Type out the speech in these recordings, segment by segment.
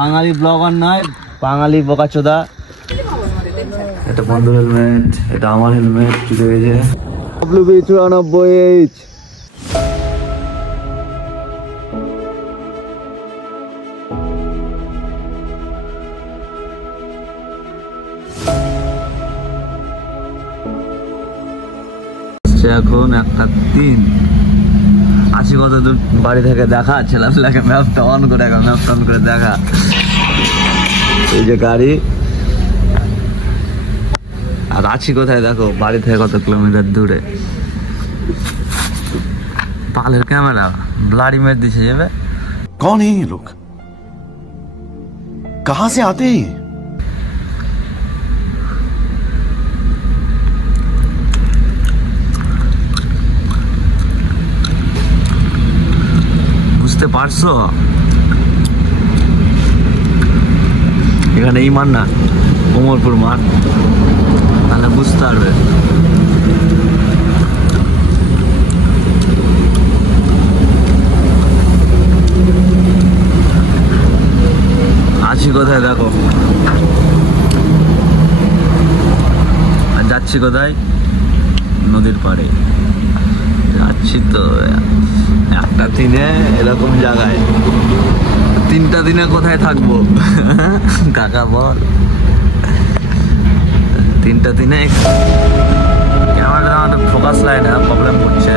বাঙালি blogger নয়, বাঙালি বোকাচোদা। এটা বন্ধুর হেলমেট, এটা আমার হেলমেট চুরি হয়েছে। WB94H এখন 1:03। আছি কত দূর বাড়ি থেকে দেখা, ছেলেপেলাকে ম্যাপটা অন করে দেখা। এই যে গাড়ি, আর আছি কোথায় দেখো, বাড়ি থেকে কত কিলোমিটার দূরে। পালের ক্যামেরা ব্লাডি মেরে দিছে যাবে। कौन है ये लोग, कहां से आते हैं? বুঝতে পারছো? এখানে এই মাঠ না, কোমরপুর মাঠ, তাহলে বুঝতে পারবে। আছি কোথায় দেখো, আর যাচ্ছি কোথায়, নদীর পাড়ে যাচ্ছি। তো 1:03 এরকম জায়গায়, 3টা দিনে কোথায় থাকবো কাকা বল? 3টা দিনে ক্যামেরা ফোকাস লাইন প্রবলেম হচ্ছে।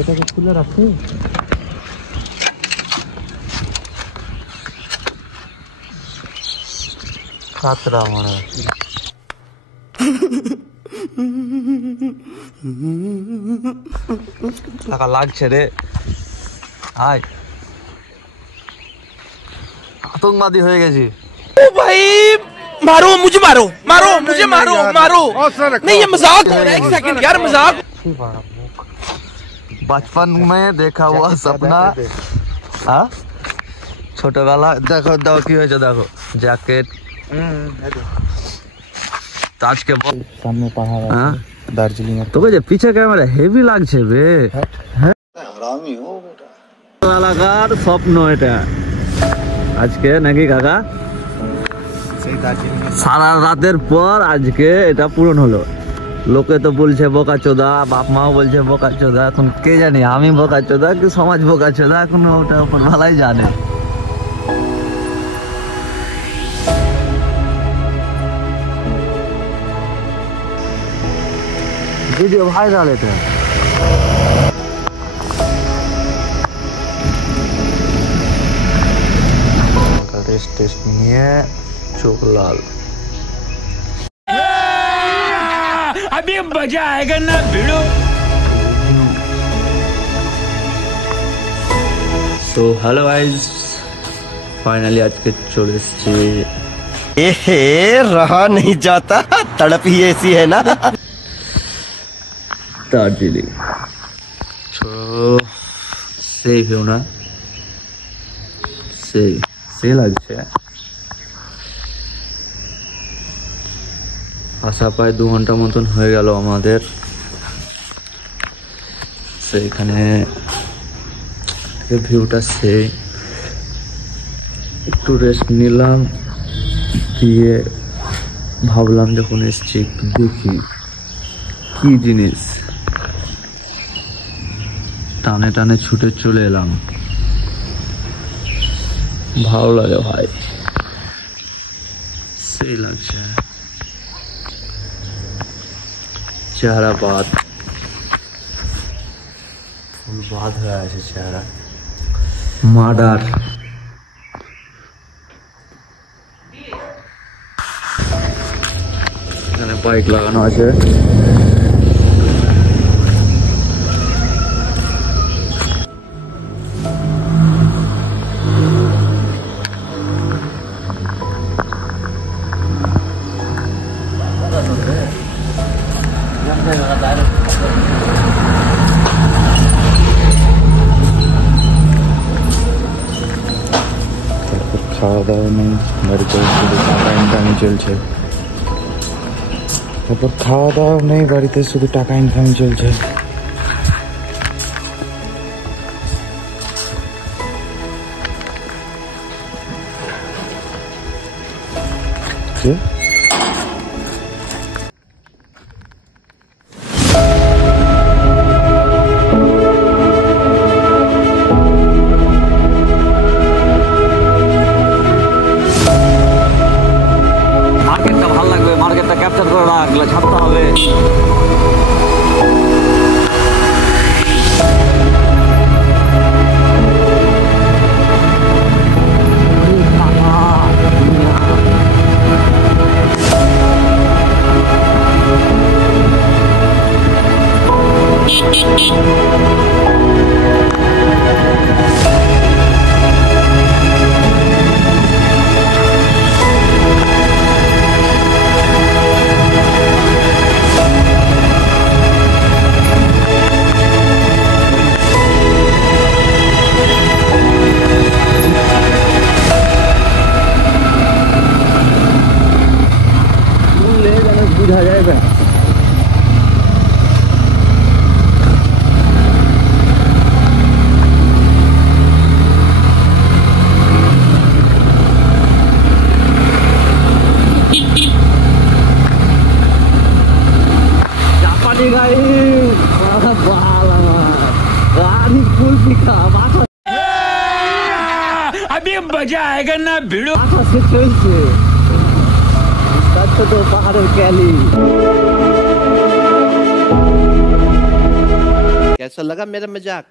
এটাকে খুলে রাখছি। কাতরা মনে টাকা লাগছে রে। আয়, আতঙ্কবাদী হয়ে গেছি। ओ भाई मारो मुझे, मारो मुझे, मारो नहीं, ये मजाक हो रहा है। 1 सेकंड यार, मजाक। बचपन में देखा हुआ सपना। हाँ, ছোটবেলা দেখো কি হয়েছে, দেখো জ্যাকেট। আজকে সামনে পাহাড়, দার্জিলিং। তোকে যে পিছে ক্যামেরা হেভি লাগছে বে, হারামি ও বেটা। এলাকার স্বপ্ন এটা আজকে নাকি কাকা? সারা রাতের পর আজকে এটা পূরণ হলো। লোকে তো বলছে বোকাচোদা, বাপ মাও বলছে বোকাচোদা। এখন কে জানি আমি বোকাচোদা কি সমাজ বোকাচোদা, এখন ওটা উপর ভালাই জানে। ভিডিও ভাইরাল এটা। টেস্ট নিয়ে চোখ লাল। अभी मजा आएगा ना भिड़ो। तो हेलो गाइस, फाइनली आज के चले रहा नहीं जाता, तड़प ही ऐसी है ना। दार्जिलिंग तो সেই ভিউ না, সেই লাগছে। আসা প্রায় 2 ঘন্টা মতন হয়ে গেল আমাদের। সেইখানে ভিউটা সেই একটু রেস্ট নিলাম, দিয়ে ভাবলাম যখন এসছি একটু দেখি কি জিনিস। টানে টানে ছুটে চলে এলাম। ভালো লাগে ভাই, সেই লাগছে। চেহারা বাদ, ফুল বাদ হয়ে আছে চেহারা। মার্ডার। এখানে বাইক লাগানো আছে। খাওয়া দাওয়া নেই, বাড়িতে শুধু টাকা ইনকামই চলছে। তারপর খাওয়া দাওয়া নেই, বাড়িতে শুধু টাকা ইনকামই চলছে। মার্কেটটা ভালো লাগবে, মার্কেটটা ক্যাপচার করে রাখলে ছাপতে হবে। বুঝা যাবে জাপানি গাড়ি, গাড়ি ফুল পিকা মাথা। अभी मजा आएगा ना भिड़ो। মাথা শেষ হয়েছে, তো পাহাড়ের ক্যালি। कैसा लगा मेरा मजाक?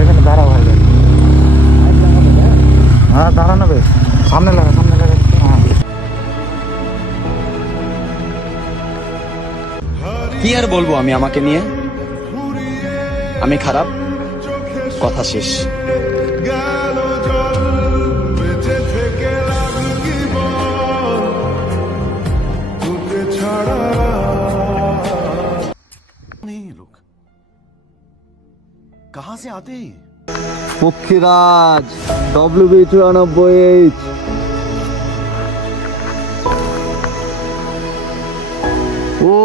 এখানে দাঁড়া ভাই, হ্যাঁ দাঁড়ানো বেশ, সামনে লাগা, সামনে লাগা। কি আর বলবো আমি আমাকে নিয়ে, আমি খারাপ, কথা শেষ। कहाँ से आते हैं? পক্ষীরাজ WB94H। ও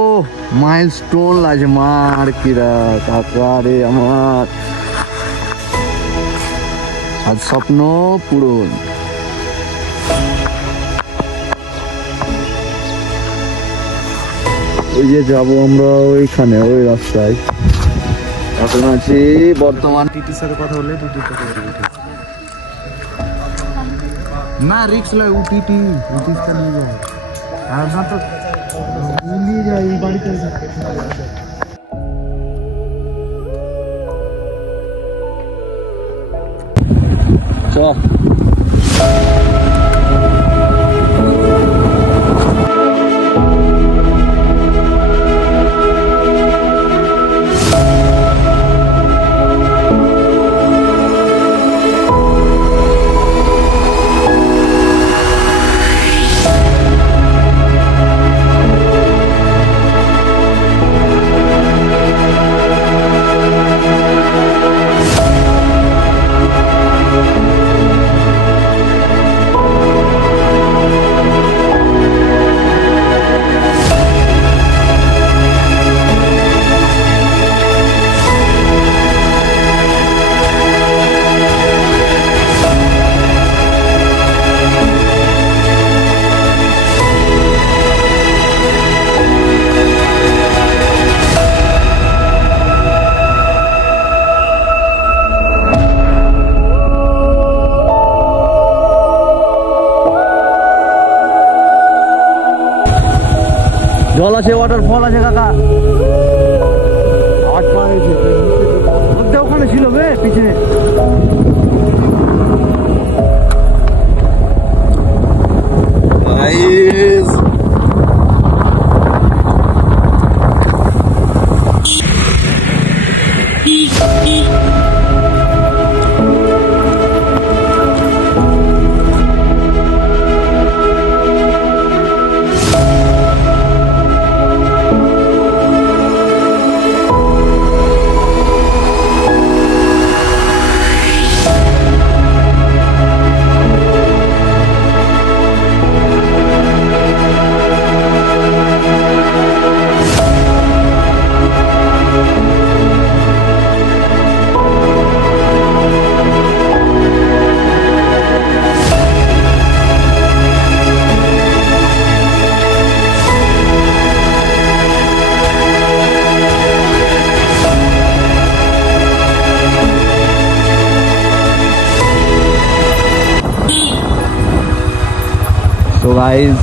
মাইলস্টোন লাগছে মার কিরা কাকা রে আমার, আজ স্বপ্ন পূরণ। ওই যে যাবো আমরা ওইখানে, ওই রাস্তায় এখন আছি বর্তমান। টিটির সাথে কথা বললে টিটি না রিক্স লয়, ও টিটি টিটিটা নিয়ে যায় আর না তো নিয়ে যায় এই বাড়িতে। জল আছে, ওয়াটারফল আছে কাকা। ওখানে ছিল বে পিছনে। তো গাইস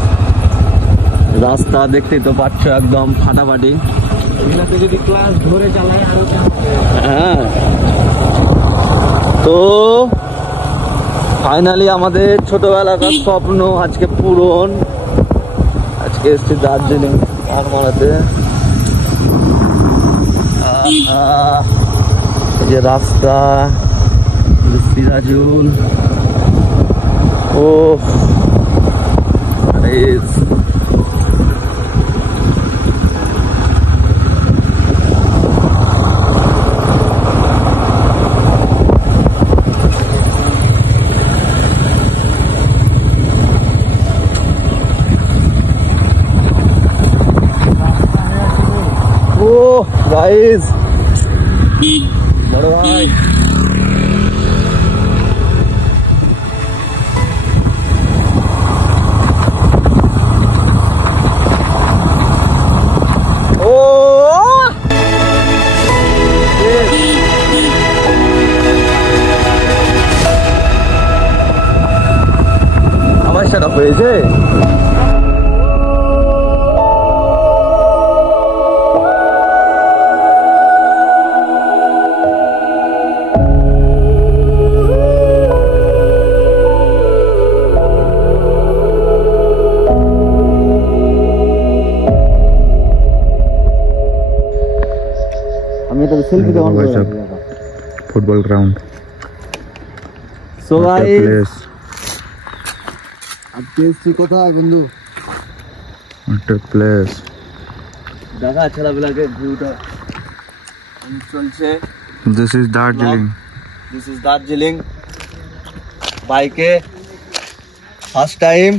রাস্তা দেখতেই তো পাচ্ছ একদম ফাটাফাটি। এগুলোতে যদি ক্লাস ধরে চালায় আরো হ্যাঁ। তো ফাইনালি আমাদের ছোটবেলাকার স্বপ্ন আজকে পূরণ। আজকে এসছি দার্জিলিং পাহাড় মারাতে। যে রাস্তা সিরাজুল ও গাইস বড় ভাই আমার সেটা হয়েছে। सेल्फी तो फुटबॉल ग्राउंड। सो गाइस अब टेस्ट কোথায় বন্ধু? একটা প্লেস দেখা ছেলেবেলাকে ভিউটা চলছে। This is Darjeeling. This is Darjeeling বাইকে ফার্স্ট টাইম।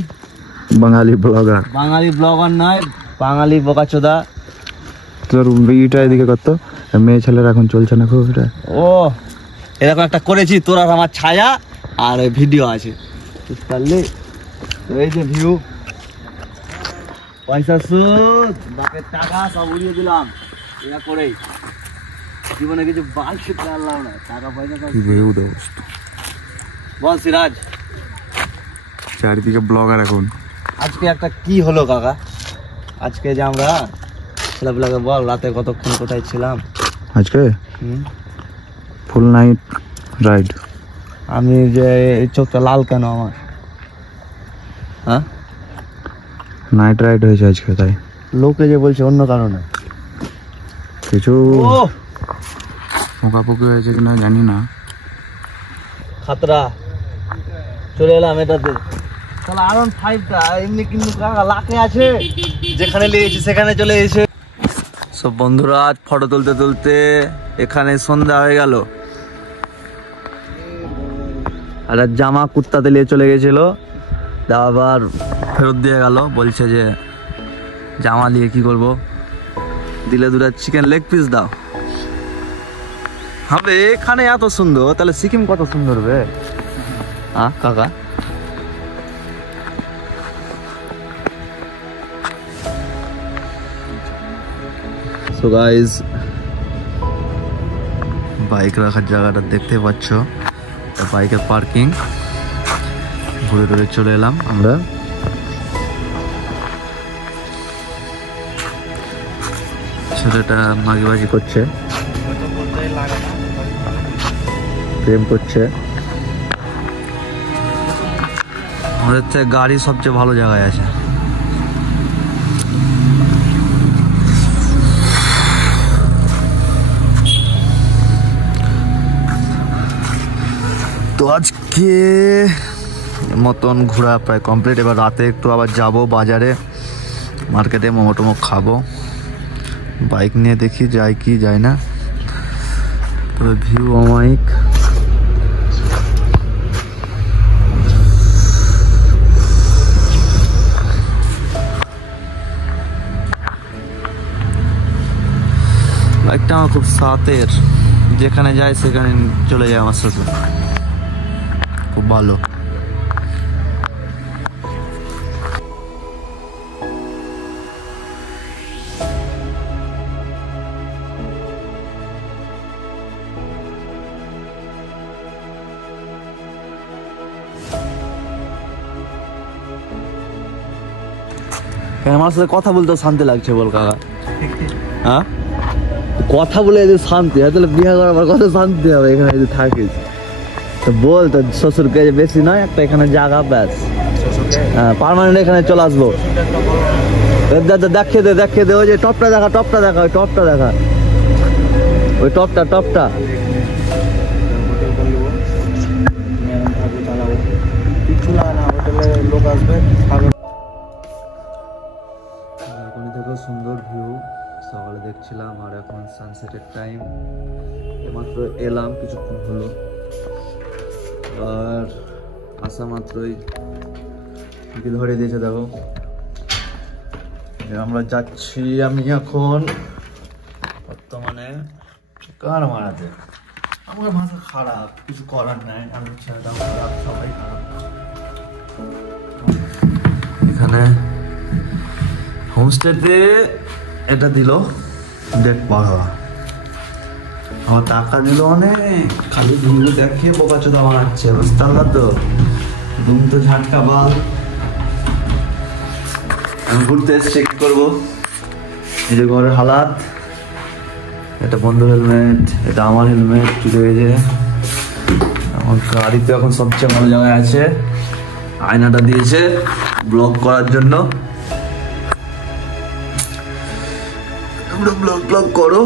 বাঙালি ব্লগার। বাঙালি ব্লগার নয়, বাঙালি বোকাচোদা। তোর ভিডিওটা এদিকে কত মেয়ে ছেলেরা এখন চলছে না খুব এটা। ও এরকম একটা করেছি, তোর আর আমার ছায়া আর ভিডিও আছে বুঝলি। এই যে ভিউ, পয়সা সুদ বাপের টাকা সব উড়িয়ে দিলাম এটা করেই। জীবনে কিছু বাল শিখতে পারলাম না, টাকা পয়সা সব ভিউ দোস্ত। বল সিরাজ, চারিদিকে ব্লগার এখন। আজকে একটা কি হলো কাকা? আজকে যে আমরা ছেলেবেলাকে বল রাতে কতক্ষণ কোথায় ছিলাম আজকে? ফুল নাইট রাইড। আমি যে এই চোখটা লাল কেন আমার? হ্যাঁ নাইট রাইড হয়েছে আজকে, তাই লোকে যে বলছে অন্য কারণে কিছু পোকাপুকি হয়েছে কিনা জানি না। খাতরা চলে এলাম এটাতে। তাহলে R15টা এমনি কিন্তু লাখে আছে, যেখানে লেগেছি সেখানে চলে এসে। সব বন্ধুরা আজ ফটো তুলতে তুলতে এখানে সন্ধ্যা হয়ে গেল। আর জামা কুত্তাতে নিয়ে চলে গেছিল, আবার ফেরত দিয়ে গেল, বলছে যে জামা নিয়ে কি করব, দিলে দুটা চিকেন লেগ পিস দাও। হবে এখানে এত সুন্দর, তাহলে সিকিম কত সুন্দর বে কাকা। সো গাইস বাইক রাখার জায়গাটা দেখতে পাচ্ছ, বাইকের পার্কিং। ঘুরে ঘুরে চলে এলাম আমরা। ছেলেটা মাগিবাজি করছে, প্রেম করছে। আমাদের থেকে গাড়ি সবচেয়ে ভালো জায়গায় আছে। তো আজকে মতন ঘোরা প্রায় কমপ্লিট। এবার রাতে একটু আবার যাব বাজারে, মার্কেটে মোমো টোমো খাবো। বাইক নিয়ে দেখি যাই কি যায় না। তবে ভিউ অমায়িক। বাইকটা আমার খুব সাথের, যেখানে যায় সেখানে চলে যায় আমার সাথে, খুব ভালো। আমার সাথে কথা বলতেও শান্তি লাগছে বল কাকা? হ্যাঁ, কথা বলে যদি শান্তি হয় তাহলে বিয়ে করার কত শান্তি হবে এখানে যদি থাকিস। তো বল তো শ্বশুরকে বেশি নয় একটা এখানে জায়গা, ব্যাস হ্যাঁ পার্মানেন্ট এখানে চলে আসবো। দেখিয়ে দে ওই যে টপটা দেখা, ওই টপটা দেখা, ওই টপটা লোক আসবে। দেখো সুন্দর ভিউ সকালে দেখছিলাম, আর এখন সানসেটের টাইম। মাত্র এলাম কিছুক্ষণ হলো, আর আসা মাত্রই ধরে দিয়েছে। দেখো আমরা যাচ্ছি, আমি এখন বর্তমানে কার মারাতে। আমার ভাষা খারাপ, কিছু করার নাই, আমি ছেলেটাও খারাপ, সবাই খারাপ। এখানে হোমস্টেতে এটা দিল দেখ পাওয়া, আমার টাকা দিল অনেক, খালি ঘুমগুলো দেখিয়ে বোকাচোদা বানাচ্ছে, বুঝতে পারলাম তো। ঘুম তো ঝাটকা বাল। আমি ঘুরতে এসে কি করবো, এই যে ঘরের হালাত, এটা বন্ধুর হেলমেট, এটা আমার হেলমেট চুরি হয়েছে। আমার গাড়িতে এখন সবচেয়ে ভালো জায়গায় আছে, আয়নাটা দিয়েছে ব্লগ করার জন্য। ব্লগ করো,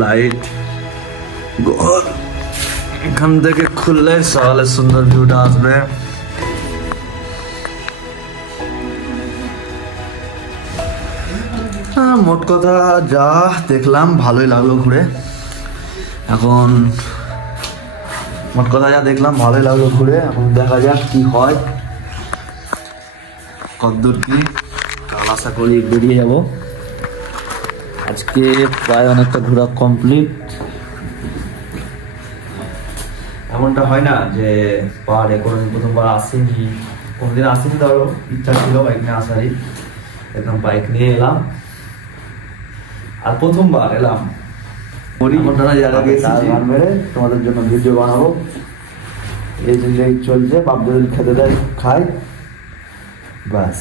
লাইট ঘর এখান থেকে খুললে সকালে সুন্দর ভিউটা আসবে। মোট কথা যা দেখলাম ভালোই লাগলো ঘুরে। এখন এখন দেখা যাক কি হয়, কতদূর কি। কাল আশা করি বেরিয়ে যাব। আজকে প্রায় অনেকটা ঘোরা কমপ্লিট। এমনটা হয় না যে পাহাড়ে কোনোদিন প্রথমবার আসেনি, ধরো ইচ্ছা ছিল বাইক নিয়ে আসারই, একদম বাইক নিয়ে এলাম আর প্রথমবার এলাম। তোমাদের জন্য ভিডিও বানাবো, এই যে চলছে, বাপদের খেতে দেয় খাই, ব্যাস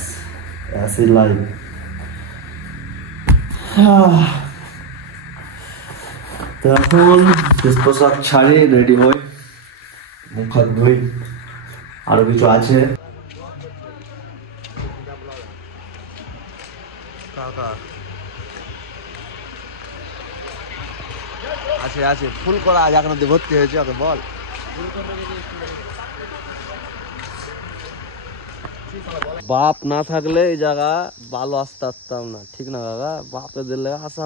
ऐसे लाइफ। তো এখন ড্রেস পোশাক ছাড়ি রেডি হই, মুখ হাত ধুই, আরো কিছু আছে। আছে ফুল করা আজ এখন ভর্তি হয়েছে, ওকে বল। বাপ না থাকলে এই জায়গা ভালো আসতে পারতাম না, ঠিক না কাকা? বাপে দিলে আসা